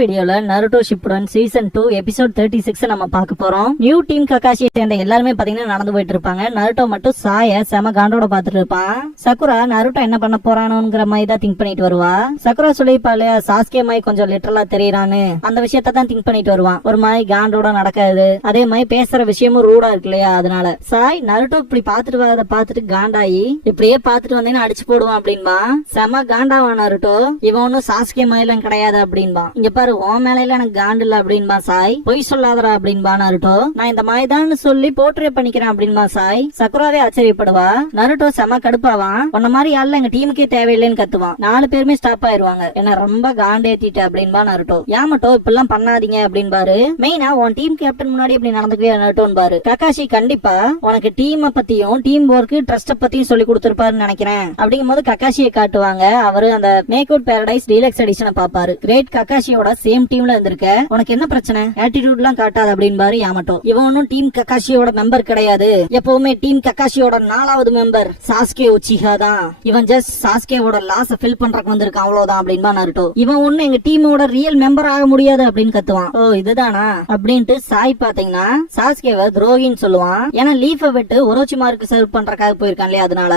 வீடியோல Naruto Shippuden season 2 episode 36 நம்ம பார்க்க போறோம். நியூ டீம் ககாஷியை சேர்ந்த எல்லாருமே பாத்தீங்கன்னா நடந்து போயிட்டு இருப்பாங்க. நருட்டோ மட்டும் சாய செம காண்டோட பாத்துட்டு இருப்பான். சக்குரா நருட்டோ என்ன பண்ண போறானோங்கிற மாதிரி தான் திங்க் பண்ணிட்டு வருவா. சக்குரா சொல்லிப்பாளே சாஸ்கே மாதிரி கொஞ்சம் லிட்டரலா தெரியறான்னு அந்த விஷயத்த தான் திங்க் பண்ணிட்டு வருவான். ஒரு மாதிரி காண்டோட நடக்காது, அதே மாதிரி பேசுற விஷயமும் ரூடா இருக்கு இல்லையா, அதனால சாய் நருட்டோ இப்படி பாத்துட்டு வரத பாத்துட்டு காண்டாயி இப்படியே பாத்துட்டு வந்தேன்னு அடிச்சு போடுவான் அப்படின்பா. செம காண்டாவான் நருட்டோ. இவன் ஒன்னும் சாஸ்கே மாதிரிலாம் கிடையாது அப்படின்பா. இங்க பாரு உன் மேலையில எனக்கு காண்டு இல்ல அப்படின்பா சாய். பொய் சொல்லாதரா அப்படின்பா நருட்டோ. நான் இந்த மாதிரிதான் சொல்லி போர்ட்ரே பண்ணிக்கிறேன் அப்படின்பா சாய். சக்குராவே ஆச்சரியப்படுவா. நருட்டோ செம கடுப்பாவான். உன்ன மாதிரி ஆள்ல எங்க டீமுக்கே தேவையில்லைன்னு கத்துவான். 4 பேருமே ஸ்டாப் ஆயிருவாங்க. என்ன ரொம்ப காண்டேத்திட்ட அப்படின்பா நருட்டோ. யாமட்டோ இப்பெல்லாம் பண்ணாதீங்க அப்படின்பாரு. மெயினா உன் டீம் கேப்டன் முன்னாடி இப்படி நடந்துக்கவே நருட்டோன்னு பாரு. ககாஷி கண்டிப்பா உனக்கு டீம் பத்தியும் டீம் ஒர்க் ட்ரஸ்ட் பத்தியும் சொல்லி கொடுத்திருப்பாருன்னு நினைக்கிறேன் அப்படிங்கும் போது ககாஷியை காட்டுவாங்க. அவரு அந்த மேக் அவுட் பாரடைஸ் டீலக்ஸ் எடிஷனை பாப்பாரு. கிரேட் ககாஷியோட சேம் டீம்ல இருந்திருக்க, உனக்கு என்ன பிரச்சனை, ஆட்டிடியூட் எல்லாம் காட்டாது அப்படின்பாரு யாமட்டோ. இவன் ஒன்னும் டீம் ககாஷியோட மெம்பர் கிடையாது. எப்பவுமே டீம் ககாஷியோட 4வது மெம்பர் சாஸ்கே உச்சிஹா தான். இவன் ஜஸ்ட் சாஸ்கேவோட லாஸ் ஃபில் பண்றதுக்கு வந்திருக்கான் அவ்வளவுதான் அப்படின்பா நருட்டோ. இவன் ஒண்ணு எங்க டீமோட ரியல் மெம்பர் ஆக முடியாது அப்படின்னு கத்துவான். ஓ இதுதானா அப்படின்ட்டு சாய் பாத்தீங்கன்னா சாஸ்கேவை துரோகின்னு சொல்லுவான். ஏன்னா லீஃபை விட்டு ஒரோச்சிமாருக்கு சர்வ் பண்றதுக்காக போயிருக்கான் இல்லையா, அதனால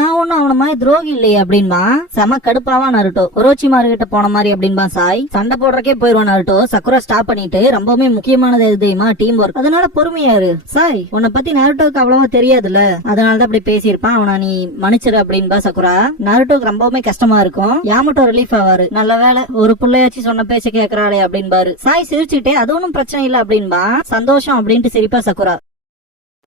நான் ஒண்ணும் அவன மாதிரி துரோகி இல்லையே அப்படின்பா. செம கடுப்பாவா நருட்டோ. ஒரோச்சிமாரு கிட்ட போன மாதிரி அப்படின்பா சாய். சண்டை போடுறக்கே போயிருவான் நருட்டோ. சக்குரா ஸ்டாப் பண்ணிட்டு ரொம்பவுமே முக்கியமானது எதுமா டீம் ஒர்க், அதனால பொறுமையாரு சாய். உன்னை பத்தி நருட்டோக்கு அவ்வளவா தெரியாதுல்ல, அதனாலதான் அப்படி பேசியிருப்பான். அவனா நீ மன்னிச்சிரு அப்படின்பா சக்குரா. நருட்டோக்கு ரொம்பவுமே கஷ்டமா இருக்கும். யாமட்டோ ரிலீஃப் ஆவாரு. நல்ல வேலை ஒரு புள்ளையாச்சு சொன்ன பேச்ச கேக்குறாளே அப்படின்பாரு. சாய் சிரிச்சுட்டே அது ஒன்னும் பிரச்சனை இல்ல அப்படின்பா. சந்தோஷம் அப்படின்ட்டு சிரிப்பா சக்குரா.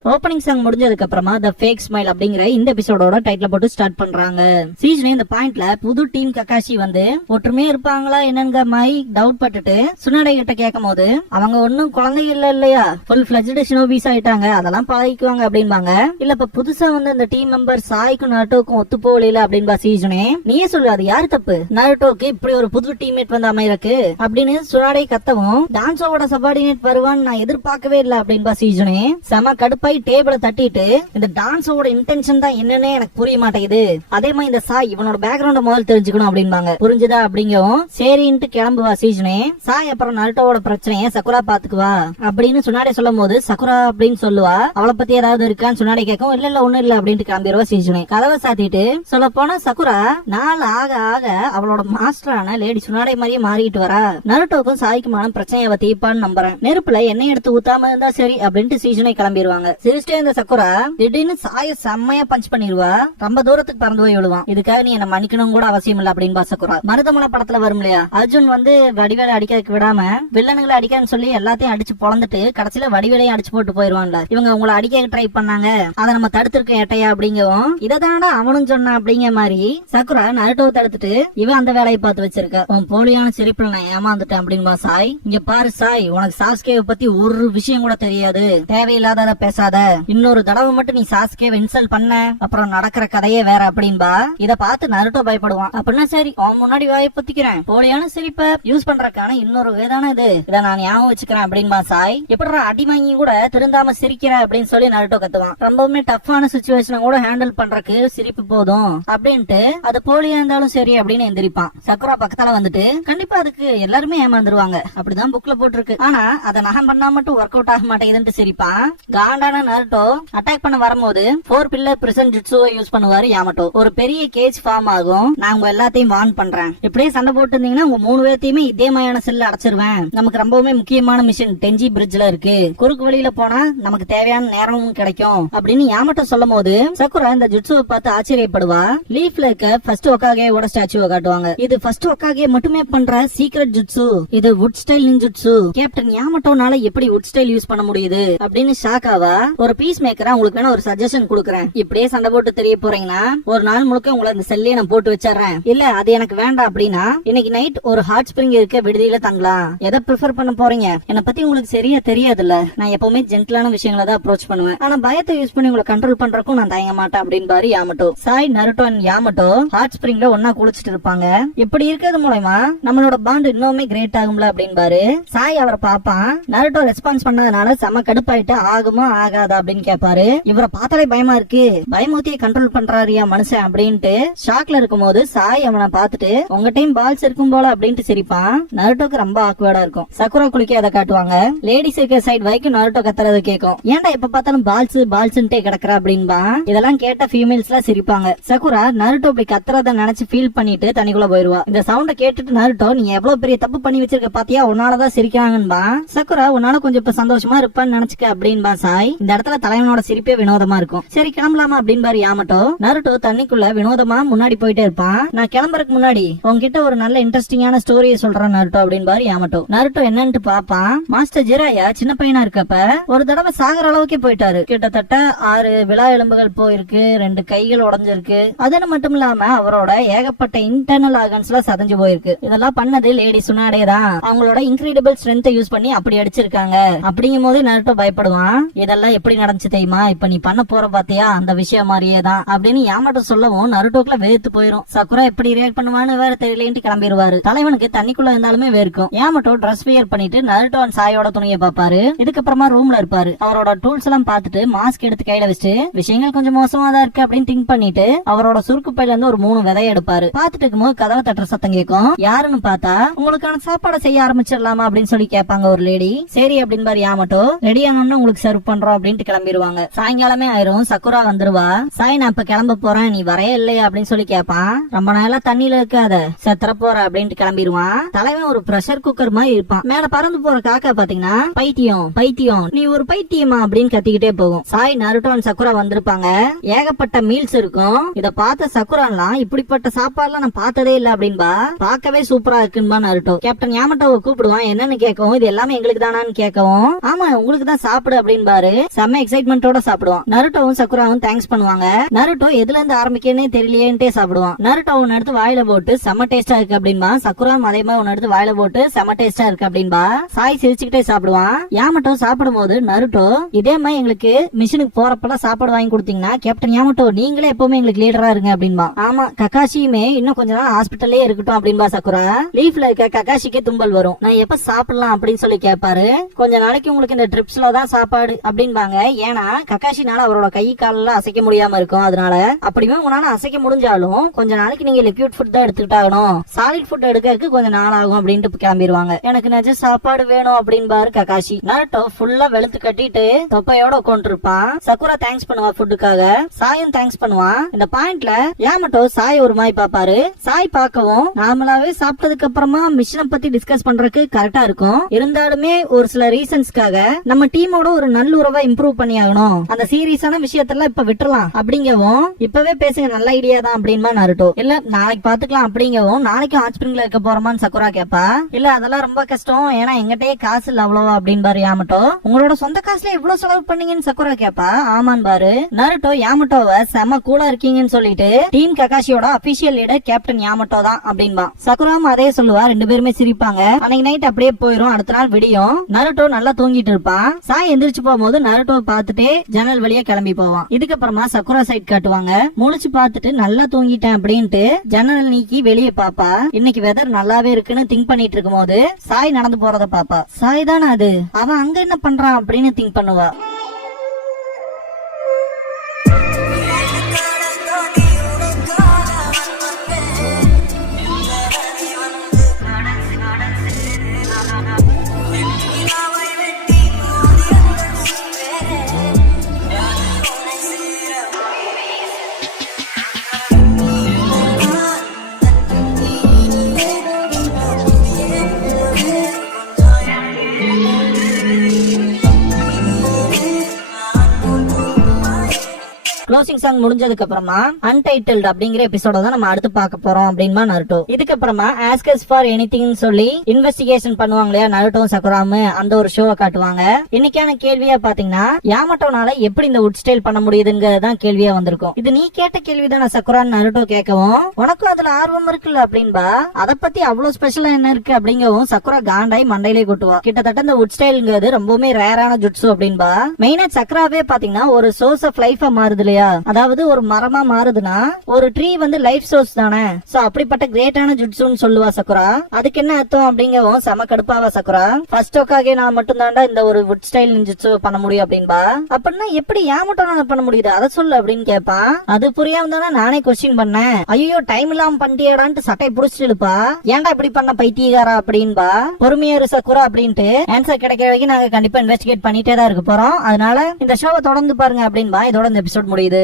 ஓப்பனிங் சாங் முடிஞ்சதுக்கு அப்புறமா த ஃபேக் ஸ்மைல் அப்படிங்கிற இந்த எபிசோடோட டைட்டில் போட்டு ஸ்டார்ட் பண்றாங்க. சீசனே இந்த பாயிண்ட்ல புது டீம் ககாஷி வந்து ஒற்றுமையா இருப்பாங்களா என்னங்கிற மாதிரி டவுட் பட்டுட்டு சுனாடை கிட்ட கேட்கும் போது அவங்க ஒன்னும் குழந்தைங்க இல்ல இல்லையா, ஃபுல் ஃபிளட்ஜ்டு ஷினோபிஸ் ஆயிட்டாங்க, அதெல்லாம் பழகிக்குவாங்க அப்படின்பாங்க. இல்ல இப்ப புதுசா வந்து இந்த டீம் மெம்பர் சாய்க்கும் நருட்டோக்கும் ஒத்து போகல அப்படின்பா சீசனே. நீயே சொல்லு அது யாரு தப்பு, நருட்டோக்கு இப்படி ஒரு புது டீம்மேட் வந்து அமையறக்கு அப்படின்னு சுனாடை கத்தவும் டான்ஸோட சபார்டினேட் வருவான்னு நான் எதிர்பார்க்கவே இல்லை அப்படின்பா சீசனே. செம கடுப்பா டேபிள தட்டிட்டு இந்த டான்ஸோட இன்டென்ஷன் தான் என்னன்னே எனக்கு புரிய மாட்டேங்குது, அதே மாதிரி இந்த சாய் இவனோட பேக்ரவுண்ட முதல்ல தெரிஞ்சுக்கணும் அப்படின்பாங்க. புரிஞ்சுதா அப்படிங்கவும் சரின்ட்டு கிளம்புவா சீசனே. சாய் அப்புறம் நருட்டோட பிரச்சனைய சக்குரா பாத்துக்குவா அப்படின்னு சுனாடே சொல்லும் போது சக்குரா அப்படின்னு சொல்லுவா. அவளை பத்தி ஏதாவது இருக்கான்னு சுனாடே கேட்கும். இல்ல இல்ல ஒண்ணும் இல்ல அப்படின்ட்டு கிளம்பிடுவா சீசனே. கதவை சாத்திட்டு சொல்ல போனா சக்குரா நாள் ஆக ஆக அவளோட மாஸ்டரான லேடி சுனாடே மாதிரியே மாறிட்டு வரா. நருட்டோக்கும் சாய்க்குமான பிரச்சனையை தீர்ப்பான்னு நம்புறேன். நெருப்புல எண்ணெய் எடுத்து ஊத்தாம இருந்தா சரி அப்படின்ட்டு சீசனே கிளம்பிடுவாங்க. சிரிச்சிட்டே இந்த சக்குரா திடீர்னு சாய செம்மையா பஞ்ச் பண்ணிடுவா. ரொம்ப தூரத்துக்கு பறந்து போய் விழுவான். இதுக்காக நீ என்ன மன்னிக்கணும் கூட அவசியம் இல்ல அப்படின்னு சக்குரா. மருதமலை படத்துல வரும் இல்லையா, அர்ஜுன் வந்து வடிவேலை அடிக்கிறதுக்கு விடாம வில்லனுங்களை அடிக்கான்னு சொல்லி எல்லாத்தையும் அடிச்சு பொழந்துட்டு கடைசியில வடிவேலையும் அடிச்சு போட்டு போயிருவான்ல. இவங்க உங்களை அடிக்க ட்ரை பண்ணாங்க, அதை நம்ம தடுத்திருக்கோம் ஏட்டையா அப்படிங்கவும் இததான அவனும் சொன்னான் அப்படிங்கிற மாதிரி சக்குரா நருட்டோவை தடுத்துட்டு இவன் அந்த வேலையை பார்த்து வச்சிருக்க. உன் போலியான சிரிப்புல நான் ஏமாந்துட்டேன் அப்படின்பா சாய். இங்க பாரு சாய், உனக்கு சாஸ்கேவை பத்தி ஒரு விஷயம் கூட தெரியாது, தேவையில்லாத பேசாத. இன்னொரு தடவை மட்டும் நீ சாஸ்கேவை இன்சல்ட் பண்ண அப்புறம் நடக்கிற கதையே வேற அப்படின்பா. இத பார்த்து நருட்டோ பயப்படுவான். அப்படின்னா சரி அவன் முன்னாடி வாயை பத்திக்கிறேன், போலியான சிரிப்பை யூஸ் பண்றதுக்கான இன்னொரு வேதான இது, இதை நான் ஞாபகம் வச்சுக்கிறேன் அப்படின்பா சாய். எப்படா அடி வாங்கி கூட திருந்தாம சிரிக்கிற அப்படின்னு சொல்லி நருட்டோ கத்துவான். ரொம்பவுமே டஃப்பான சிச்சுவேஷனை கூட ஹேண்டில் பண்றதுக்கு சிரிப்பு போதும் அப்படின்ட்டு அது போலியா இருந்தாலும் சரி அப்படின்னு எந்திரிப்பான். சக்குரா பக்கத்தால வந்துட்டு கண்டிப்பா அதுக்கு எல்லாருமே ஏமாந்துருவாங்க அப்படிதான் புக்ல போட்டிருக்கு, ஆனா அதை நகம் பண்ணா மட்டும் ஒர்க் அவுட் ஆக மாட்டேங்குதுன்னு சிரிப்பான். காண்டான நருட்டோ அட்டாக் பண்ண வரும்போது 4 பில்லர் பிரிசன் ஜுட்சுவை யூஸ் பண்ணுவாரு யாமட்டோ. ஒரு பெரிய கேஜ் ஃபார்ம் ஆகும். நான் உங்க எல்லாத்தையும் வார்ன் பண்றேன், இப்படியே சண்டை போட்டு இருந்தீங்கன்னா உங்க 3 பேர்த்தையுமே இதே மாதிரியான செல்ல அடைச்சிருவேன். நமக்கு ரொம்பவுமே முக்கியமான மிஷன் டென்ஜி பிரிட்ஜ்ல இருக்கு, குறுக்கு வழியில போனா நமக்கு தேவையான நேரமும் கிடைக்கும் அப்படின்னு யாமட்டோ சொல்லும் போது சக்குரா இந்த ஜுட்சுவை பார்த்து ஆச்சரியப்படுவா. லீஃப்ல இருக்க ஃபர்ஸ்ட் ஒக்காகேயோட ஸ்டாச்சுவை காட்டுவாங்க. இது ஃபர்ஸ்ட் ஒக்காகே மட்டுமே பண்ற சீக்ரெட் ஜுட்சு, இது வுட் ஸ்டைல் நின்ஜுட்சு. கேப்டன் யாமட்டோனால எப்படி வுட் ஸ்டைல் யூஸ் பண்ண முடியுது அப்படின்னு ஷாக்காவா. ஒரு பீஸ் மேக்கரா உங்களுக்கு வேணா ஒரு சஜஷன் கொடுக்குறேன், இப்படியே சண்டை போட்டு தெரிய போறீங்கன்னா ஒரு நாள் முழுக்க உங்களை இந்த செல்லையே நான் போட்டு வச்சிடறேன், இல்ல அது எனக்கு வேண்டாம் அப்படின்னா இன்னைக்கு நைட் ஒரு ஹாட் ஸ்பிரிங் இருக்க விடுதியில தங்கலாம். எதை ப்ரிஃபர் பண்ண போறீங்க, என்னை பத்தி உங்களுக்கு சரியா தெரியாதுல்ல, நான் எப்பவுமே ஜென்டிலான விஷயங்களை தான் அப்ரோச் பண்ணுவேன், ஆனா பயத்தை யூஸ் பண்ணி உங்களை கண்ட்ரோல் பண்றதுக்கும் நான் தயங்க மாட்டேன் அப்படின்பாரு Yamato. Sai Naruto and Yamato hot ஸ்பிரிங்ல ஒன்னா குளிச்சிட்டு இருப்பாங்க. இப்படி இருக்கிறது மூலமா நம்மளோட பாண்ட் இன்னுமே கிரேட் ஆகும்ல அப்படின்பாரு. சாய் அவரை பாப்பான். நருட்டோ ரெஸ்பான்ஸ் பண்ணதுனால செம கடுப்பாயிட்டு ஆகுமோ ஆக ஆகாதா அப்படின்னு கேட்பாரு. இவரை பார்த்தாலே பயமா இருக்கு, பயமூத்தியை கண்ட்ரோல் பண்றாரியா மனுஷன் அப்படின்ட்டு ஷாக்ல இருக்கும் போது சாய் அவனை பார்த்துட்டு உங்க டைம் பால்ஸ் இருக்கும் போல அப்படின்ட்டு சிரிப்பான். நருட்டோக்கு ரொம்ப ஆக்வர்டா இருக்கும். சக்குரா குளிக்க அதை காட்டுவாங்க. லேடிஸ் இருக்க சைடு வரைக்கும் நருட்டோ கத்துறத கேட்கும். ஏன்டா எப்ப பார்த்தாலும் பால்ஸ்ன்ட்டே கிடக்குறா அப்படின்பா. இதெல்லாம் கேட்ட ஃபீமேல்ஸ் எல்லாம் சிரிப்பாங்க. சக்குரா நருட்டோ இப்படி கத்துறத நினைச்சு ஃபீல் பண்ணிட்டு தண்ணிக்குள்ள போயிருவா. இந்த சவுண்ட கேட்டுட்டு நருட்டோ நீ எவ்வளவு பெரிய தப்பு பண்ணி வச்சிருக்க பாத்தியா, உன்னாலதான் சிரிக்கிறாங்கன்பா. சக்குரா உன்னால கொஞ்சம் இப்ப சந்தோஷமா இருப்பான்னு நினைச்சுக்க அப்படின்பா சாய். இந்த இடத்துல தலைவனோட சிரிப்பே வினோதமா இருக்கும். சரி கிளம்பலாமா அப்படின்பாரு யாமட்டோ. நருட்டோ தண்ணிக்குள்ள வினோதமா முன்னாடி போயிட்டே இருப்பான். நான் கிளம்புறதுக்கு முன்னாடி உங்ககிட்ட ஒரு நல்ல இன்ட்ரெஸ்டிங்கான ஸ்டோரியை சொல்றேன் நருட்டோ அப்படின்பாரு யாமட்டோ. நருட்டோ என்னன்னு பாப்பான். மாஸ்டர் ஜிராயா சின்ன பையனா இருக்கப்ப ஒரு தடவை சாகர அளவுக்கே போயிட்டாரு. கிட்டத்தட்ட 6 விழா எலும்புகள் போயிருக்கு, 2 கைகள் உடைஞ்சிருக்கு. அது மட்டும் இல்லாம அவரோட ஏகப்பட்ட இன்டர்னல் ஆர்கன்ஸ்ல சதஞ்சு போயிருக்கு. இதெல்லாம் பண்ணது லேடி சுனாடே தான். அவங்களோட இன்கிரெடிபிள் ஸ்ட்ரென்த் யூஸ் பண்ணி அப்படி அடிச்சிருக்காங்க. அப்படிங்கும் போது நருட்டோ பயப்படுவான். இதெல்லாம் எப்படி நடந்துச்சு தெரியுமா, இப்ப நீ பண்ண போற பாத்தியா அந்த விஷயம் மாதிரியே தான் அப்படின்னு யாமட்டோ சொல்லவும் நருட்டோக்குள்ள வேர்த்து போயிரும். சக்குரா எப்படி ரியாக்ட் பண்ணுவான்னு வேற தெரியலேன்ட்டு கிளம்பிடுவாரு. தலைவனுக்கு தண்ணிக்குள்ள இருந்தாலுமே வேர்க்கும். யாமட்டோ ட்ரெஸ் வியர் பண்ணிட்டு நருட்டோ சாயோட துணியை பாப்பாரு. இதுக்கப்புறமா ரூம்ல இருப்பாரு. அவரோட டூல்ஸ் எல்லாம் பார்த்துட்டு மாஸ்க் எடுத்து கையில வச்சுட்டு விஷயங்கள் கொஞ்சம் மோசமா தான் இருக்கு அப்படின்னு திங்க் பண்ணிட்டு அவரோட சுருக்கு பையில இருந்து ஒரு 3 விதையை எடுப்பாரு. பாத்துட்டு இருக்கும்போது கதவை தட்டுற சத்தம் கேட்கும். யாருன்னு பார்த்தா உங்களுக்கான சாப்பாடை செய்ய ஆரம்பிச்சிடலாமா அப்படின்னு சொல்லி கேட்பாங்க ஒரு லேடி. சரி அப்படின்னு யாமட்டோ ரெடி ஆனோன்னு உங்களுக்கு சர்வ் பண்றோம் அப்படின்ட்டு கிளம்பிடுவாங்க. சாயங்காலமே ஆயிரும். சக்குரா வந்துருவா. சாய் நான் இப்ப கிளம்ப போறேன், நீ வரைய இல்லையா அப்படின்னு சொல்லி கேட்பான். ரொம்ப நாளா தண்ணியில இருக்காத, செத்துற போற அப்படின்ட்டு கிளம்பிடுவான். தலைவன் ஒரு பிரஷர் குக்கர் மாதிரி இருப்பான். மேல பறந்து போற காக்கா பாத்தீங்கன்னா பைத்தியம் பைத்தியம் நீ ஒரு பைத்தியமா அப்படின்னு கத்திக்கிட்டே போகும். சாய் நருட்டோ சக்குரா வந்திருப்பாங்க. ஏகப்பட்ட மீல்ஸ் இருக்கும். இத பார்த்த சக்குரான்லாம் இப்படிப்பட்ட சாப்பாடுலாம் நான் பார்த்ததே இல்ல அப்படின்பா. பார்க்கவே சூப்பரா இருக்குன்பா நருட்டோ. கேப்டன் யாமட்டோவை கூப்பிடுவான். என்னன்னு கேட்கவும் இது எல்லாமே எங்களுக்கு தானான்னு கேட்கவும் ஆமா உங்களுக்கு தான் சாப்பிடு அப்படின்பாரு. செம்ம எக்ஸைட்மெண்டோட சாப்பிடுவான். நருட்டோவும் சக்குராவும் தேங்க்ஸ் பண்ணுவாங்க. நருட்டோ எதுல இருந்து ஆரம்பிக்கனே தெரியலையேன்ட்டே சாப்பிடுவான். நருட்டோ ஒன்னு எடுத்து வாயில போட்டு செம்ம டேஸ்டா இருக்கு அப்படின்பா. சக்குரா அதே மாதிரி ஒன்னு எடுத்து வாயில போட்டு செம்ம டேஸ்டா இருக்கு அப்படின்பா. சாய் சிரிச்சுக்கிட்டே சாப்பிடுவான். யாமட்டோ சாப்பிடும் போது நருட்டோ இதே மாதிரி எங்களுக்கு மிஷனுக்கு போறப்பெல்லாம் சாப்பாடு வாங்கி கொடுத்தீங்கன்னா கேப்டன் யாமட்டோ நீங்களே எப்பவுமே எங்களுக்கு லீடரா இருங்க அப்படின்பா. ஆமா கக்காஷியுமே இன்னும் கொஞ்ச நாள் ஹாஸ்பிட்டல்லே இருக்கட்டும் அப்படின்பா சக்குரா. லீஃப்ல இருக்க கக்காஷிக்கே தும்பல் வரும். நான் எப்ப சாப்பிடலாம் அப்படின்னு சொல்லி கேட்பாரு. கொஞ்ச நாளைக்கு உங்களுக்கு இந்த ட்ரிப்ஸ்ல தான் சாப்பாடு அப்படின்பாங்க. ஏன்னா கக்காஷினால அவரோட கை காலெல்லாம் அசைக்க முடியாம இருக்கும். அதனால அப்படியுமே உங்களால அசைக்க முடிஞ்சாலும் கொஞ்ச நாளைக்கு நீங்க லிக்விட் ஃபுட் தான் எடுத்துக்கிட்டாகணும், சாலிட் ஃபுட் எடுக்கிறதுக்கு கொஞ்சம் நாள் ஆகும் அப்படின்ட்டு கிளம்பிடுவாங்க. எனக்கு நிஜ சாப்பாடு வேணும் அப்படின்பாரு கக்காஷி. நருட்டோ ஃபுல்லா வெளுத்து கட்டிட்டு தொப்பையோட உட்காந்துருப்பான். சக்குரா தேங்க்ஸ் பண்ணுவா ஃபுட்டுக்காக. சாயும் தேங்க்ஸ் பண்ணுவான். இந்த பாயிண்ட்ல யாமட்டோ சாய் ஒரு மாதிரி பாப்பாரு. சாய் பார்க்கவும் நார்மலாவே சாப்பிட்டதுக்கு அப்புறமா மிஷனை பத்தி டிஸ்கஸ் பண்றதுக்கு கரெக்டா இருக்கும். இருந்தாலுமே ஒரு சில ரீசன்ஸ்க்காக நம்ம டீமோட ஒரு நல்லுறவை இம்ப்ரூவ் பண்ணி ஆகணும். அந்த சீரியஸான விஷயத்தெல்லாம் இப்ப விட்டுறலாம் அப்படிங்கவும் இப்பவே பேசுங்க நல்ல ஐடியா தான் அப்படின்பா நருட்டோ. இல்ல நாளைக்கு பாத்துக்கலாம் அப்படிங்கவும் நாளைக்கு ஹாட் ஸ்பிரிங்ல இருக்க போறோமான்னு சக்குரா கேப்பா. இல்ல அதெல்லாம் ரொம்ப கஷ்டம், ஏன்னா எங்கிட்டே காசு இல்ல அவ்வளவா அப்படின்பாரு யாமட்டோ. உங்களோட சொந்த காசுல இவ்வளவு செலவு பண்ணீங்கன்னு சக்குரா கேப்பா. ஆமான் பாரு. நருட்டோ யாமட்டோவை செம கூலா இருக்கீங்கன்னு சொல்லிட்டு டீம் கக்காஷியோட அபிஷியல் லீடர் கேப்டன் யாமட்டோ தான் அப்படின்பா. சக்குராவும் அதே சொல்லுவா. 2 பேருமே சிரிப்பாங்க. அன்னைக்கு நைட் அப்படியே போயிரும். அடுத்த நாள் விடியும். நருட்டோ நல்லா தூங்கிட்டு இருப்பான். சாய் எந்திரிச்சு போகும்போது நருட்டோ பார்த்துட்டு ஜன்னல் வழியா கிளம்பி போவான். இதுக்கப்புறமா சக்குரா சைட் காட்டுவாங்க. முழிச்சு பார்த்துட்டு நல்லா தூங்கிட்டேன் அப்படின்ட்டு ஜன்னல் நீக்கி வெளியே பாப்பா. இன்னைக்கு வெதர் நல்லாவே இருக்குன்னு திங்க் பண்ணிட்டு இருக்கும் போது சாய் நடந்து போறத பாப்பா. சாய் தானே அது, அவன் அங்க என்ன பண்றான் அப்படின்னு திங்க் பண்ணுவா. க்ளோசிங் சாங் முடிஞ்சதுக்கு அப்புறமா அன்டைட்டில்ட் அப்படிங்கிற எபிசோட தான் நம்ம அடுத்து பார்க்க போறோம் அப்படின்பா நருட்டோ. இதுக்கப்புறமா ஆஸ்க் அஸ் ஃபார் எனிதிங் சொல்லி இன்வெஸ்டிகேஷன் பண்ணுவாங்க இல்லையா நருட்டோ சக்குராமு, அந்த ஒரு ஷோவை காட்டுவாங்க. இன்னைக்கான கேள்வியா பாத்தீங்கன்னா யாமட்டோனால எப்படி இந்த உட் ஸ்டைல் பண்ண முடியுதுங்கிறதான் கேள்வியா வந்திருக்கும். இது நீ கேட்ட கேள்விதான சக்குரான்னு நருட்டோ கேட்கவும் உனக்கும் அதுல ஆர்வம் இருக்குல்ல அப்படின்பா. அதை பத்தி அவ்வளவு ஸ்பெஷலா என்ன இருக்கு அப்படிங்கவும் சக்குரா காண்டாய் மண்டையிலே கொட்டுவா. கிட்டத்தட்ட இந்த உட் ஸ்டைல்ங்கிறது ரொம்பவுமே ரேரான ஜுட்ஸு அப்படின்பா. மெயினா சக்குராவே பாத்தீங்கன்னா ஒரு சோர்ஸ் ஆஃப் லைஃபா மாறுது இல்லையா? அதாவது ஒரு மரமா மாறுதுன்னா ஒரு ட்ரீ வந்து லைஃப் சோர்ஸ் தானே. சோ அப்படிப்பட்ட கிரேட்டான ஜுட்சுன்னு சொல்லுவா சக்குரா. அதுக்கு என்ன அர்த்தம் அப்படிங்கவும் செம கடுப்பாவா சக்குரா. ஃபர்ஸ்ட் ஓகாகே நான் மட்டும் தாண்டா இந்த ஒரு வுட் ஸ்டைல் நிஞ்சுட்சு பண்ண முடியும் அப்படின்பா. அப்படின்னா எப்படி ஏன் மட்டும் நான் பண்ண முடியுது அதை சொல்லு அப்படின்னு கேட்பான். அது புரியாம தானே நானே கொஸ்டின் பண்ணேன். ஐயோ டைம் இல்லாம பண்ணிட்டியாடான்ட்டு சட்டை புடிச்சிட்டு இழுப்பா. ஏன்டா இப்படி பண்ண பைத்தியகாரா அப்படின்பா. பொறுமையா இரு சக்குரா அப்படின்ட்டு ஆன்சர் கிடைக்கிற வரைக்கும் நாங்க கண்டிப்பா இன்வெஸ்டிகேட் பண்ணிட்டே தான் இருக்க போறோம். அதனால இந்த ஷோவை தொடர்ந்து பாருங்க அப்படின்பா. இதோட இந்த எபிசோட் முடியுது.